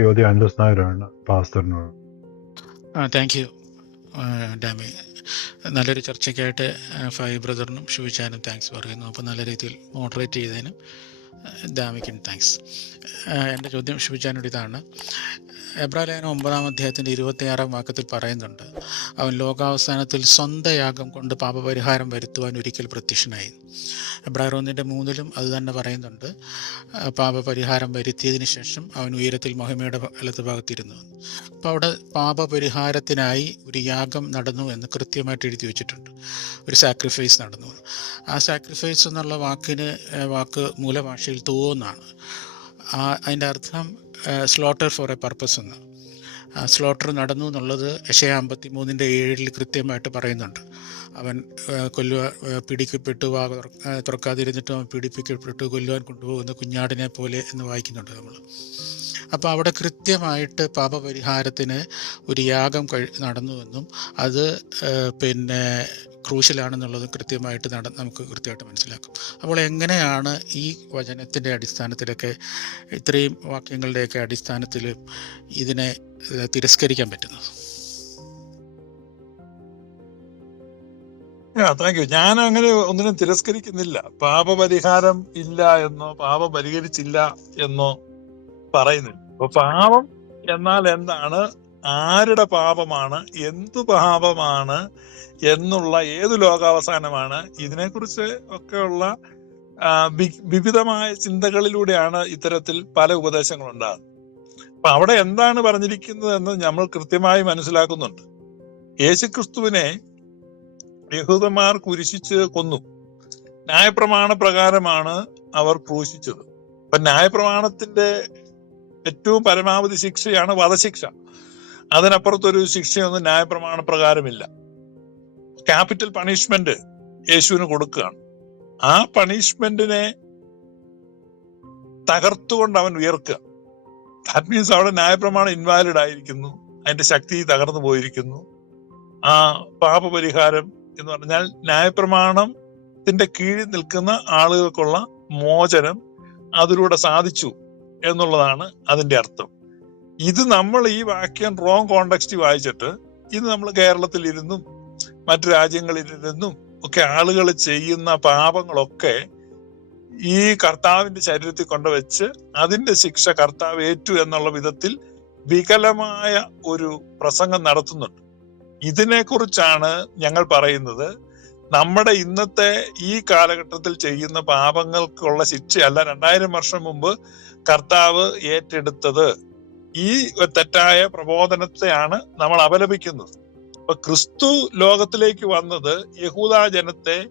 ചോദ്യം ആൻഡ്രസ് നായരാണ് പാസ്റ്ററിനോട്. Thank you ഡാമി നല്ലൊരു ചർച്ചയ്ക്കായിട്ട് ഫൈവ് ബ്രദറിനും ഷുവിച്ചാനും താങ്ക്സ് പറയുന്നു. അപ്പോൾ നല്ല രീതിയിൽ മോഡറേറ്റ് ചെയ്തതിനും ഡാമിക്കും താങ്ക്സ് എന്റെ ചോദ്യം ഷുവിച്ചാനോട് ഇതാണ്. എബ്രാലേഖനം ഒമ്പതാം അധ്യായത്തിന്റെ ഇരുപത്തിയാറാം വാക്യത്തിൽ പറയുന്നുണ്ട് അവൻ ലോകാവസാനത്തിൽ സ്വന്തം യാഗം കൊണ്ട് പാപപരിഹാരം വരുത്തുവാൻ ഒരിക്കൽ പ്രത്യക്ഷനായി. എബ്രായർ ഒന്നിന്റെ മൂന്നിലും അത് തന്നെ പറയുന്നുണ്ട് പാപപരിഹാരം വരുത്തിയതിന് ശേഷം അവൻ ഉയരത്തിൽ മഹിമയുടെ വലത്ത് ഭാഗത്തിരുന്നു. അപ്പോൾ അവിടെ പാപപരിഹാരത്തിനായി ഒരു യാഗം നടന്നു എന്ന് കൃത്യമായിട്ട് എഴുതി വെച്ചിട്ടുണ്ട്. ഒരു സാക്രിഫൈസ് നടന്നു. ആ സാക്രിഫൈസ് എന്നുള്ള വാക്കിന് വാക്ക് മൂലഭാഷയിൽ തൂവെന്നാണ്. അതിന്റെ അർത്ഥം സ്ലോട്ടർ ഫോർ എ പർപ്പസ് എന്ന്. സ്ലോട്ടർ നടന്നു എന്നുള്ളത് യശയ അമ്പത്തി മൂന്നിന്റെ ഏഴിൽ കൃത്യമായിട്ട് പറയുന്നുണ്ട്. അവൻ കൊല്ലുവാൻ പിടിക്കപ്പെട്ടു വാ തുറക്കാതിരുന്നിട്ട് അവൻ പീഡിപ്പിക്കപ്പെട്ടു കൊല്ലുവാൻ കൊണ്ടുപോകുന്ന കുഞ്ഞാടിനെ പോലെ എന്ന് വായിക്കുന്നുണ്ട് നമ്മൾ. അപ്പോൾ അവിടെ കൃത്യമായിട്ട് പാപപരിഹാരത്തിന് ഒരു യാഗം കഴി നടന്നുവെന്നും അത് പിന്നെ ക്രൂശിലാണെന്നുള്ളത് കൃത്യമായിട്ട് നട നമുക്ക് കൃത്യമായിട്ട് മനസ്സിലാക്കും. അപ്പോൾ എങ്ങനെയാണ് ഈ വചനത്തിന്റെ അടിസ്ഥാനത്തിലൊക്കെ ഇത്രയും വാക്യങ്ങളുടെയൊക്കെ അടിസ്ഥാനത്തിൽ ഇതിനെ തിരസ്കരിക്കാൻ പറ്റുന്നത്? താങ്ക് യു ഞാൻ അങ്ങനെ ഒന്നിനും തിരസ്കരിക്കുന്നില്ല. പാപപരിഹാരം ഇല്ല എന്നോ പാപം പരിഹരിച്ചില്ല എന്നോ പറയുന്നില്ല. അപ്പൊ പാപം എന്നാൽ എന്താണ്? ആരുടെ പാപമാണ് എന്തു പാപമാണ് എന്നുള്ള ഏതു ലോകാവസാനമാണ് ഇതിനെക്കുറിച്ച് ഒക്കെയുള്ള വിവിധമായ ചിന്തകളിലൂടെയാണ് ഇത്തരത്തിൽ പല ഉപദേശങ്ങൾ ഉണ്ടാകുന്നത് അപ്പൊ അവിടെ എന്താണ് പറഞ്ഞിരിക്കുന്നത് എന്ന് നമ്മൾ കൃത്യമായി മനസ്സിലാക്കുന്നുണ്ട്. യേശുക്രിസ്തുവിനെ യഹൂദന്മാർ കുരിശിച്ച് കൊന്നു. ന്യായപ്രമാണ പ്രകാരമാണ് അവർ ക്രൂശിച്ചത്. അപ്പൊ ന്യായപ്രമാണത്തിന്റെ ഏറ്റവും പരമാവധി ശിക്ഷയാണ് വധശിക്ഷ. അതിനപ്പുറത്തൊരു ശിക്ഷയൊന്നും ന്യായപ്രമാണ പ്രകാരമില്ല. ക്യാപിറ്റൽ പണിഷ്മെന്റ് യേശുവിന് കൊടുക്കുകയാണ്. ആ പണിഷ്മെന്റിനെ തകർത്തുകൊണ്ട് അവൻ ഉയർക്കുക. ദാറ്റ് മീൻസ് അവിടെ ന്യായപ്രമാണം ഇൻവാലിഡ് ആയിരിക്കുന്നു. അതിന്റെ ശക്തി തകർന്നു പോയിരിക്കുന്നു. ആ പാപപരിഹാരം എന്ന് പറഞ്ഞാൽ ന്യായപ്രമാണത്തിന്റെ കീഴിൽ നിൽക്കുന്ന ആളുകൾക്കുള്ള മോചനം അതിലൂടെ സാധിച്ചു എന്നുള്ളതാണ് അതിന്റെ അർത്ഥം. ഇത് നമ്മൾ ഈ വാക്യം റോങ് കോണ്ടെക്സ്റ്റ് വായിച്ചിട്ട് ഇത് നമ്മൾ കേരളത്തിൽ ഇരുന്നും മറ്റു രാജ്യങ്ങളിലിരുന്നും ഒക്കെ ആളുകൾ ചെയ്യുന്ന പാപങ്ങളൊക്കെ ഈ കർത്താവിന്റെ ശരീരത്തിൽ കൊണ്ടുവച്ച് അതിന്റെ ശിക്ഷ കർത്താവ് ഏറ്റു എന്നുള്ള വിധത്തിൽ വികലമായ ഒരു പ്രസംഗം നടത്തുന്നുണ്ട്. ഇതിനെക്കുറിച്ചാണ് ഞങ്ങൾ പറയുന്നത്. നമ്മുടെ ഇന്നത്തെ ഈ കാലഘട്ടത്തിൽ ചെയ്യുന്ന പാപങ്ങൾക്കുള്ള ശിക്ഷയല്ല രണ്ടായിരം വർഷം മുമ്പ് കർത്താവ് ഏറ്റെടുത്തത്. ഈ തെറ്റായ പ്രബോധനത്തെയാണ് നമ്മൾ അപലപിക്കുന്നത്. അപ്പൊ ക്രിസ്തു ലോകത്തിലേക്ക് വന്നത് യഹൂദ ജനത്തെ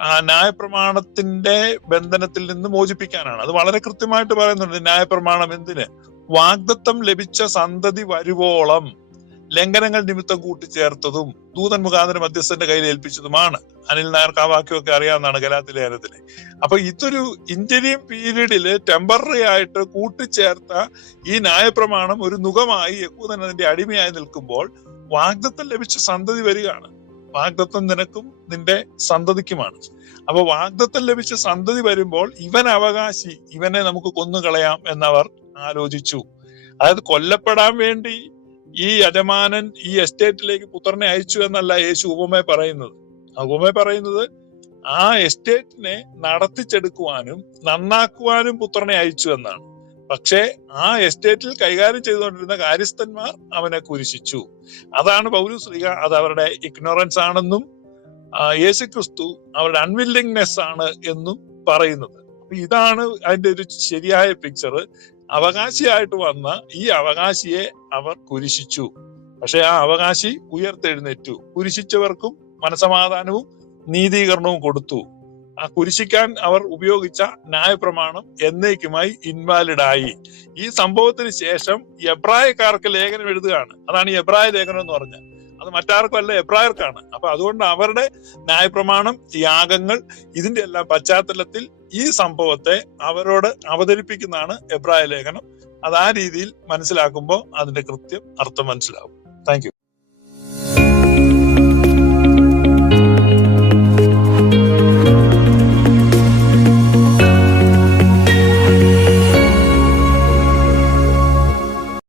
ആ ന്യായപ്രമാണത്തിന്റെ ബന്ധനത്തിൽ നിന്ന് മോചിപ്പിക്കാനാണ്. അത് വളരെ കൃത്യമായിട്ട് പറയുന്നുണ്ട് ന്യായപ്രമാണം എന്തിന്? വാഗ്ദത്തം ലഭിച്ച സന്തതി വരുവോളം ലംഘനങ്ങൾ നിമിത്തം കൂട്ടിച്ചേർത്തതും ദൂതൻ മുഖാന്തരം മധ്യസ്ഥന്റെ കയ്യിൽ ഏൽപ്പിച്ചതുമാണ്. അനിൽ നായർക്ക് ആ വാക്യമൊക്കെ അറിയാവുന്നതാണ് ഗലാത്തി ലേഖനത്തിലെ അപ്പൊ ഇതൊരു ഇന്റരിയം പീരീഡിൽ ടെമ്പററി ആയിട്ട് കൂട്ടിച്ചേർത്ത ഈ ന്യായപ്രമാണം ഒരു നുഖമായി യക്കൂതൻ അതിന്റെ അടിമയായി നിൽക്കുമ്പോൾ വാഗ്ദത്തം ലഭിച്ച സന്തതി വരികയാണ്. വാഗ്ദത്തം നിനക്കും നിന്റെ സന്തതിക്കുമാണ്. അപ്പൊ വാഗ്ദത്തം ലഭിച്ച സന്തതി വരുമ്പോൾ ഇവൻ അവകാശി ഇവനെ നമുക്ക് കൊന്നുകളയാം എന്നവർ ആലോചിച്ചു. അതായത് കൊല്ലപ്പെടാൻ വേണ്ടി ഈ യജമാനൻ ഈ എസ്റ്റേറ്റിലേക്ക് പുത്രനെ അയച്ചു എന്നല്ല യേശു ഉപമ പറയുന്നത്. ആ ഉപമ പറയുന്നത് ആ എസ്റ്റേറ്റിനെ നടത്തിച്ചെടുക്കുവാനും നന്നാക്കുവാനും പുത്രനെ അയച്ചു എന്നാണ്. പക്ഷേ ആ എസ്റ്റേറ്റിൽ കൈകാര്യം ചെയ്തുകൊണ്ടിരുന്ന കാര്യസ്ഥന്മാർ അവനെ കുരിശിച്ചു. അതാണ് പൗരു ശ്രീക അത് അവരുടെ ഇഗ്നോറൻസ് ആണെന്നും യേശുക്രിസ്തു അവരുടെ അൺവില്ലിങ്നെസ് ആണ് എന്നും പറയുന്നത്. അപ്പൊ ഇതാണ് അതിന്റെ ഒരു ശരിയായ പിക്ചർ അവകാശിയായിട്ട് വന്ന ഈ അവകാശിയെ അവർ കുരിശിച്ചു. പക്ഷെ ആ അവകാശി ഉയർത്തെഴുന്നേറ്റു. കുരിശിച്ചവർക്കും മനസമാധാനവും നീതീകരണവും കൊടുത്തു. ആ കുരിശിക്കാൻ അവർ ഉപയോഗിച്ച ന്യായപ്രമാണം എന്നേക്കുമായി ഇൻവാലിഡ് ആയി. ഈ സംഭവത്തിന് ശേഷം എബ്രായക്കാർക്ക് ലേഖനം എഴുതുകയാണ്. അതാണ് ഈ എബ്രായ ലേഖനം എന്ന് പറഞ്ഞത് അത് മറ്റാർക്കും അല്ല എബ്രായർക്കാണ്. അപ്പൊ അതുകൊണ്ട് അവരുടെ ന്യായപ്രമാണം യാഗങ്ങൾ ഇതിന്റെ എല്ലാം പശ്ചാത്തലത്തിൽ ഈ സംഭവത്തെ അവരോട് അവതരിപ്പിക്കുന്നതാണ് എബ്രായ ലേഖനം. അത് ആ രീതിയിൽ മനസ്സിലാക്കുമ്പോൾ അതിന്റെ കൃത്യം അർത്ഥം മനസ്സിലാവും.